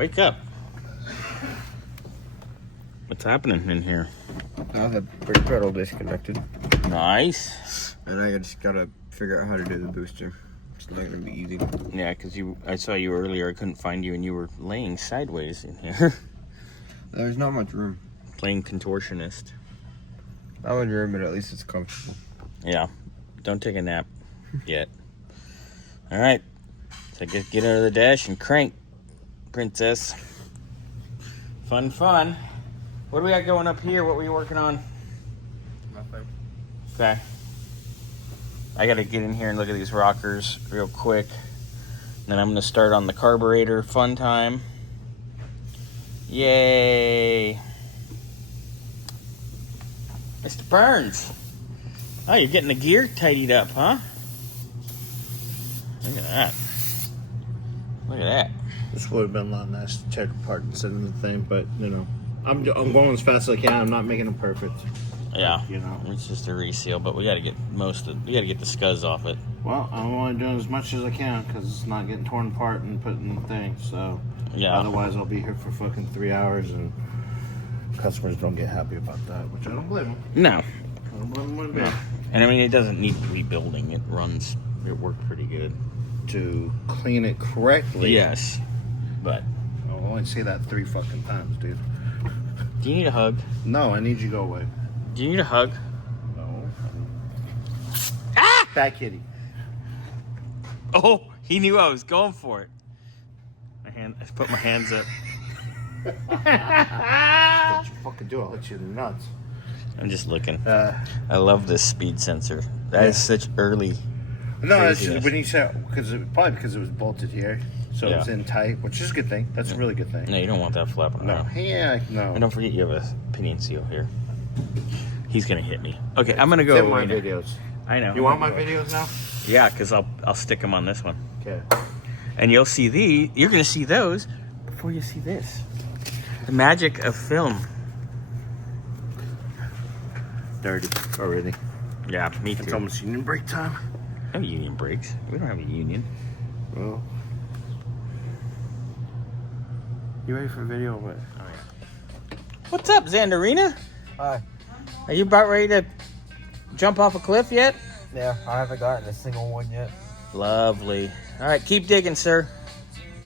Wake up. What's happening in here? The brake pedal disconnected. Nice. And I just gotta figure out how to do the booster. It's not gonna be easy. Yeah, because I saw you earlier. I couldn't find you, and you were laying sideways in here. There's not much room. Playing contortionist. Not much room, but at least it's comfortable. Yeah. Don't take a nap yet. All right. So get out of the dash and crank, princess. Fun. What do we got going up here? What were you working on? Nothing. Okay. I got to get in here and look at these rockers real quick. Then I'm going to start on the carburetor. Fun time. Yay. Mr. Burns. Oh, you're getting the gear tidied up, huh? Look at that. Look at that. This would have been a lot nice to check apart instead of the thing, but you know, I'm going as fast as I can. I'm not making it perfect. Yeah. You know. It's just a reseal, but we got to get we got to get the scuzz off it. Well, I'm only doing as much as I can because it's not getting torn apart and put in the thing. So Yeah. Otherwise, I'll be here for fucking 3 hours, and customers don't get happy about that, which I don't blame them. No. I don't blame them one bit. And I mean, it doesn't need rebuilding. It worked pretty good. To clean it correctly. Yes. But I'll only say that 3 fucking times, dude. do you need a hug? No, I need you to go away. Do you need a hug? No. Ah! Fat kitty. Oh, he knew I was going for it. I put my hands up. What you fucking do? I'll hit you in the nuts. I'm just looking. I love this speed sensor. That is such early. No, it's craziness. just when you said probably because it was bolted here, so Yeah. it's in tight, which is a good thing. That's a really good thing. No, you don't want that flapping No, around. yeah, no. And don't forget you have a pinion seal here. He's gonna hit me. Okay, I'm gonna go. It's in my away now. videos. I know. You want my videos now? Yeah, because I'll stick them on this one, Okay. and you'll see you're gonna see those before you see this. The magic of film. Dirty already. Yeah, me It's too. almost union break time. No union breaks. We don't have a union. Well, you ready for a video? What? Oh yeah. What's up, Xanderina? Hi. Are you about ready to jump off a cliff yet? Yeah, I haven't gotten a single one yet. Lovely. All right, keep digging, sir.